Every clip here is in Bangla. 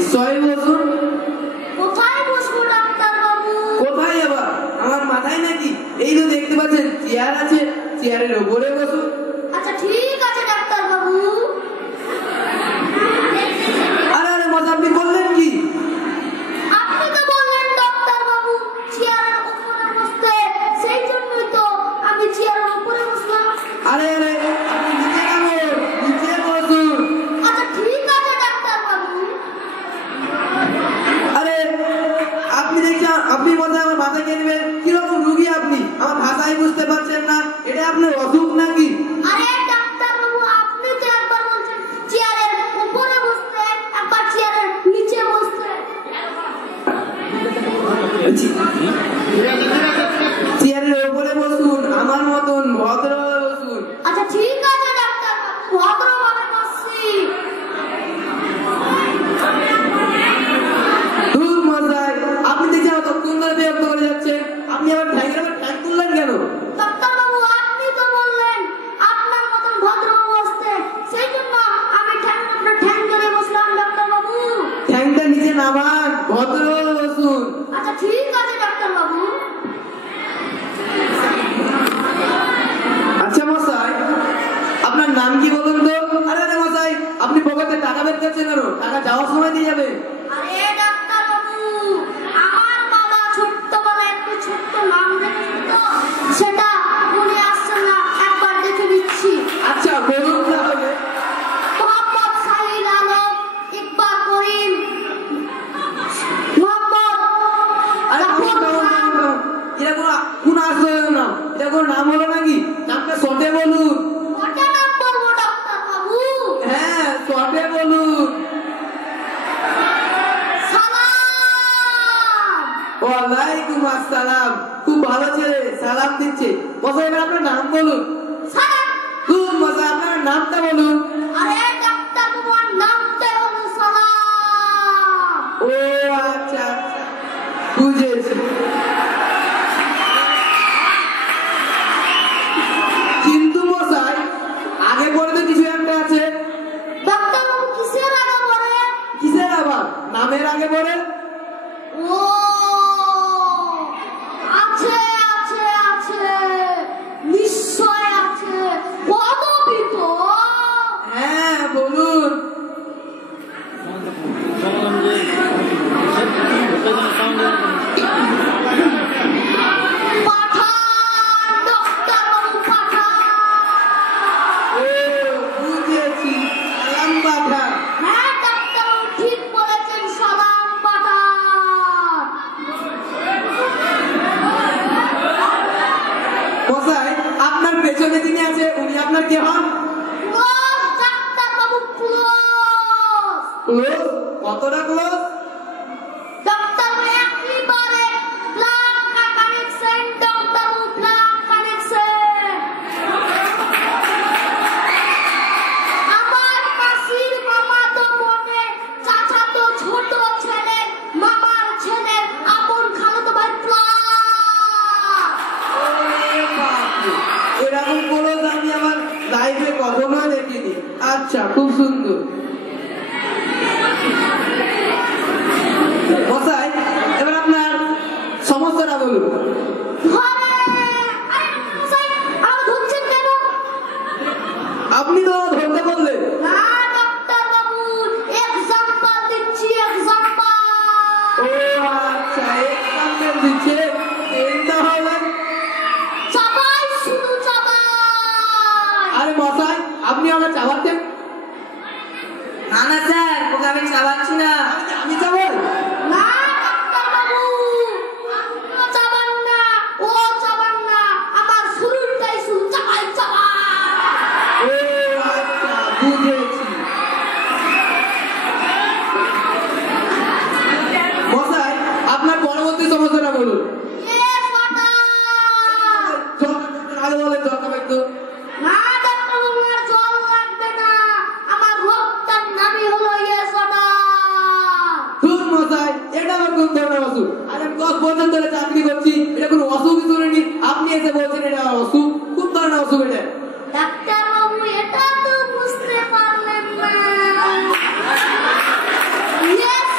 নিশ্চয়ই বসুন। কোথায় বসবো ডাক্তার বাবু? কোথায় আবার, আমার মাথায় নাকি? এই তো দেখতে পাচ্ছেন চেয়ার আছে, চেয়ারের উপরে বসুন। আচ্ছা ঠিক আছে ডাক্তার বাবু। আরে আরে মজা, আপনি বললেন কি? আপনি তো বললেন ডাক্তার বাবু চেয়ারের উপরে বসতে, সেই জন্যই তো আমি চেয়ারের উপরে বসলাম। আরে আরে আপনি নিচে নামুন, নিচে বসুন। আচ্ছা ঠিক আছে ডাক্তার বাবু। আরে আপনি দেখছেন, আপনি মনে হয় আমার মাথা খেয়ে নেবেন। কিরকম রুগী আপনি? আমার ভাষাই বুঝতে পারছেন না। এটা আপনার অসুখ নাকি? আরে ডাক্তার বাবু, আপনি তো একবার বলছেন চেয়ারের উপরে বসতে, একবার চেয়ারের নিচে বসতে। চেয়ারের উপরে বসুন, আমার মতন ভদ্রভাবে বসুন। আচ্ছা ঠিক আছে ডাক্তার বাবু, ভদ্রভাবে বসছি। ধুর মশাই, আপনি দেখছি আমার তখন ধরে বিরক্ত করে যাচ্ছেন। আপনি আবার ঠ্যাং তুললেন কেন? ডাক্তার বাবু আপনি তো বললেন আপনার মতন ভদ্রভাবে বসতে, সেই জন্য আমি ঠ্যাং ধরে বসলাম ডাক্তার বাবু। ঠ্যাংটা নিচে নামান, ভদ্রভাবে বসুন। আচ্ছা ঠিক আছে ডাক্তার বাবু। আচ্ছা মশাই, আপনার নাম কি বলুন তো? আরে আরে মশাই, আপনি পকেটে টাকা বের করছেন কেন? টাকা যাওয়ার সময় দিয়ে যাবে। আরে ডাক্তার বাবু, আমার বাবা ছোট্টবেলায় একটু ছোট্ট নাম রেখেছিল তো, সেটা মনে আসছে না, একবার দেখে দিচ্ছি। আচ্ছা বলুন তাহলে। মোহাম্মদ সাহিল আলম, ইকবাল করিম, মোহাম্মদ আরে জাফর খান। এটা কোন আসবে না, এটা কোন নাম হলো নাকি? নামটা শর্টে বলুন। কটা নাম বলবো ডাক্তার বাবু? হ্যাঁ শর্টে বলুন। সালাম। ওয়ালাইকুম আসসালাম। খুব ভালো ছেলে, সালাম দিচ্ছে। মশাই এবার আপনার নাম বলুন। সালাম। খুব মশাই, আপনার নামটা বলুন। আরে ডাক্তার বাবু নামটা হলো সালাম। ও আচ্ছা আচ্ছা, বুঝেছি। কিন্তু মশাই আগে পরে তো কিছু একটা আছে। ডাক্তার বাবু কিসের আগে বলে? কিসের আবার? নামের আগে পরে। ও আছে আছে আছে, নিশ্চয় আছে, পদবী তো। হ্যাঁ বলুন। পাঠান, ডাক্তার বাবু পাঠান। ও বুঝেছি, সালাম পাঠা। হ্যাঁ ডাক্তার বাবু ঠিক বলেছেন, সালাম পাঠান। মশাই আপনার পেছনে যিনি আছে উনি আপনার কে হন? ক্লোজ ডাক্তার বাবু, ক্লোজ। ক্লোজ? কতটা ক্লোজ? ডাক্তার বাবু একেবারে ব্লাড কানেকশন, ডাক্তার বাবু ব্লাড কানেকশন। আমার মাসির মামাতো বোনের চাচাতো ছোট ছেলের মামার ছেলের আপন খালাতো ভাই ব্লাড। ওরে বাপরে, এরকম ক্লোজ আমি আমার লাইফে কখনো দেখিনি। আচ্ছা খুব সুন্দর। মশাই এবার আপনার সমস্যাটা বলুন। ঘরে আরে মশাই আমার ধরছেন কেন? আপনি তো ধরতে বললেন। না ডাক্তার বাবু, এক্সাম্পল দিচ্ছি, এক্সাম্পল। ও আচ্ছা, এক্সাম্পল দিচ্ছে। এইটা হলো। চাবাই শুধু চাবাই। আরে মশাই আপনি আমার চাবাচ্ছেন? না না স্যার, ওকে আমি চাবাচ্ছি না। আমি চাবো? না ডাক্তার বাবু, আপনিও চাবান না, ও চাবান না, আমার শরীরটাই শুধু চাবাই চাবাই। ও আচ্ছা বুঝেছি। মশাই আপনার পরবর্তী সমস্যাটা বলুন। Yes, water. আগে বলেন দরকার একটু। না ডাক্তার বাবু, আর জল লাগবে না, আমার রোগটার নামই হলো yes, water. ধুর মশাই, এটা আবার কোন ধরনের অসুখ? আরে 10 বছর ধরে চাকরি করছি, এটা কোনো অসুখই শুনিনি। আপনি এসে বলছেন এটা অসুখ? কোন ধরনের অসুখ এটা? ডাক্তার বাবু এটা তো বুঝতে পারলেন না। Yes,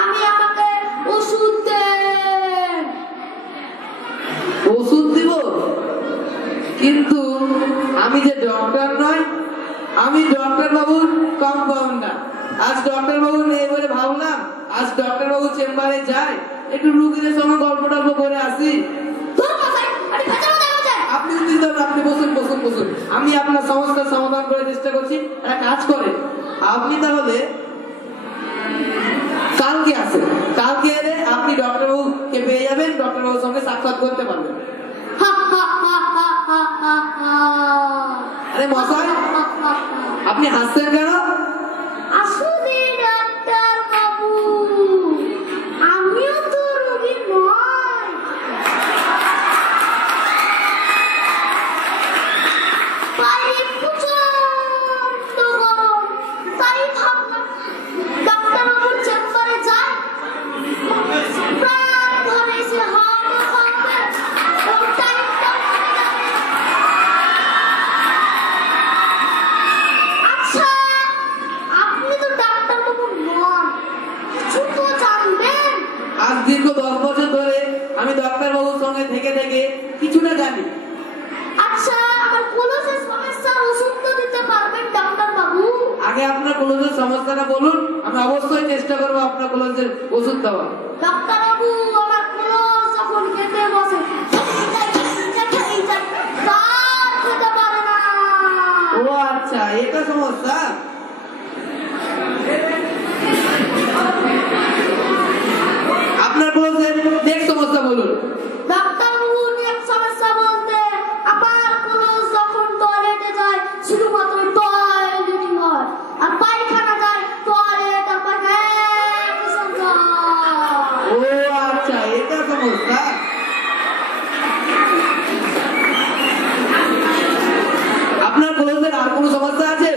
আমি আমাকে ওষুধ দেন। ওষুধ দিব, কিন্তু আমি যে ডক্টর নয়, আমি ডক্টর বাবুর কম্পাউন্ডার। আজ ডক্টর বাবু নেই বলে ভাবলাম আজ ডক্টর বাবু চেম্বারে যাই, একটু রুগীদের সঙ্গে গল্প টল্প করে আসি। আপনি আপনি বসুন বসুন বসুন, আমি আপনার সমস্যার সমাধান করার চেষ্টা করছি। একটা কাজ করে, আপনি তাহলে কালকে আসেন, কালকে এলে আপনি ডক্টর বাবুকে পেয়ে যাবেন, ডক্টর বাবুর সঙ্গে সাক্ষাৎ করতে পারবেন। আরে মশাই, আপনি হাসছেন কেন? আসলে ডাক্তার বাবু, আমিও তো রোগী নয়। বাইরে প্রচন্ড গরম, তাই ভাবলাম ডাক্তার বাবুর চেম্বারে যাই, প্রাণ ধরে এসে হাওয়া খাবে এবং টাইমটা মনে যাবে। আচ্ছা, আপনি তো ডাক্তার বাবু নন, কিছু তো জানবেন। আজ দীর্ঘ 10 বছর ধরে আমি ডাক্তার বাবুর সঙ্গে থেকে থেকে কিছুটা জানি। আচ্ছা, আমার কোলোসের সমস্যার ওষুধ তো দিতে পারবেন ডাক্তার বাবু? আগে আপনার কোলোসের সমস্যাটা বলুন, আমি অবশ্যই চেষ্টা করবো আপনার কোলোসের ওষুধ দেওয়া। ডাক্তার বাবু, আমার কোলোস যখন খেতে বসে তার খেতে পারে না। ও আচ্ছা, এটা সমস্যা। আপনার কোলোসের নেক্সট সমস্যা বলুন। ডাক্তার বাবু, নেক্সট সমস্যা বলতে আমার কোলোস যখন টয়লেটে যায় শুধুমাত্র টয়লেটই হয়, আর পায়খানা যায় টয়লেট আর পায়খানা। ও আচ্ছা, এটা সমস্যা। আপনার কোলোসের আর কোনো সমস্যা আছে?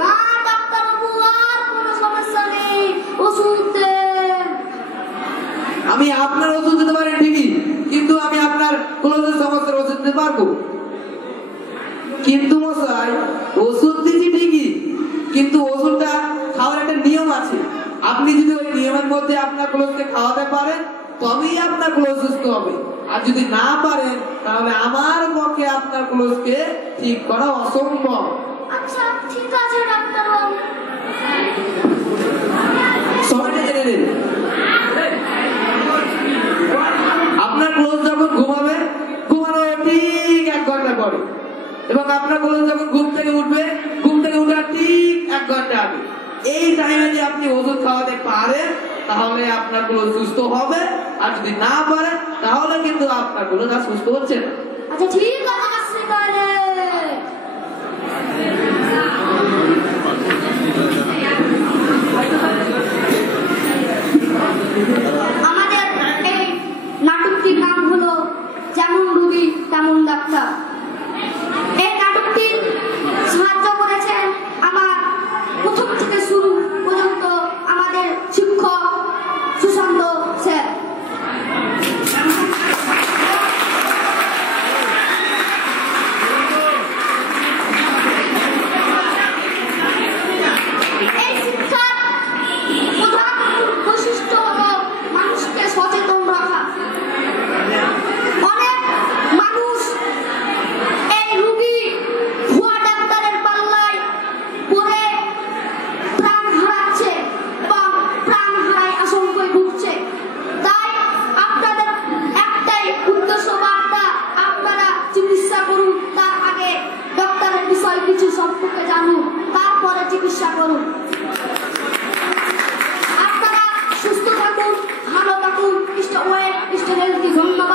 না ডাক্তার বাবু, আর কোনো সমস্যা নেই, ওষুধ দেন। আমি আপনার ওষুধ দিতে পারি ঠিকই, কিন্তু আমি আপনার কোলোসের সমস্যার ওষুধ দিতে পারবো। কিন্তু মশাই, ওষুধ দিচ্ছি ঠিকই, কিন্তু ওষুধটা খাওয়ার একটা নিয়ম আছে। আপনি যদি ওই নিয়মের মধ্যে আপনার কোলোসকে খাওয়াতে পারেন তবেই আপনার কোলোস সুস্থ হবে, আর যদি না পারেন তাহলে আমার পক্ষে আপনার কোলোসকে ঠিক করা অসম্ভব। আচ্ছা ঠিক আছে ডাক্তার বাবু। সময়টা জেনে নিন। আপনার কোলোস যখন ঘুমাবে, ঘুমানো ঠিক 1 ঘন্টা পরে, এবং আপনার কোলোস যখন ঘুম থেকে উঠবে, ঘুম থেকে উঠার ঠিক 1 ঘন্টা আগে, এই টাইমে যে আপনি ওষুধ খাওয়াতে পারেন তাহলে আপনার কোলোস সুস্থ হবে, আর যদি না পারেন তাহলে কিন্তু আপনার কোলোস আর সুস্থ হচ্ছে না। আচ্ছা ঠিক আছে, আসছি তাহলে। আমাদের এই নাটকটির নাম হলো যেমন রুগী তেমন ডাক্তার। এই নাটকটি সাহায্য করেছেন আমার প্রথম থেকে শুরু পর্যন্ত আমাদের শিক্ষক সুশান্ত স্যার। এই শিক্ষার প্রধান বৈশিষ্ট্য হলো মানুষকে সচেতন রাখা। অনেক মানুষ এই রুগী ভুয়া ডাক্তারের পাল্লায় পড়ে প্রাণ হারাচ্ছে এবং প্রাণ হারায় আশঙ্কায় ভুগছে। তাই আপনাদের একটাই উদ্দেশ্য বার্তা, আপনারা চিকিৎসা করুন, তার আগে ডক্টরের বিষয় কিছু সম্পর্কে জানুন, তারপরে চিকিৎসা করুন। আপনারা সুস্থ থাকুন, ভালো থাকুন, ধন্যবাদ।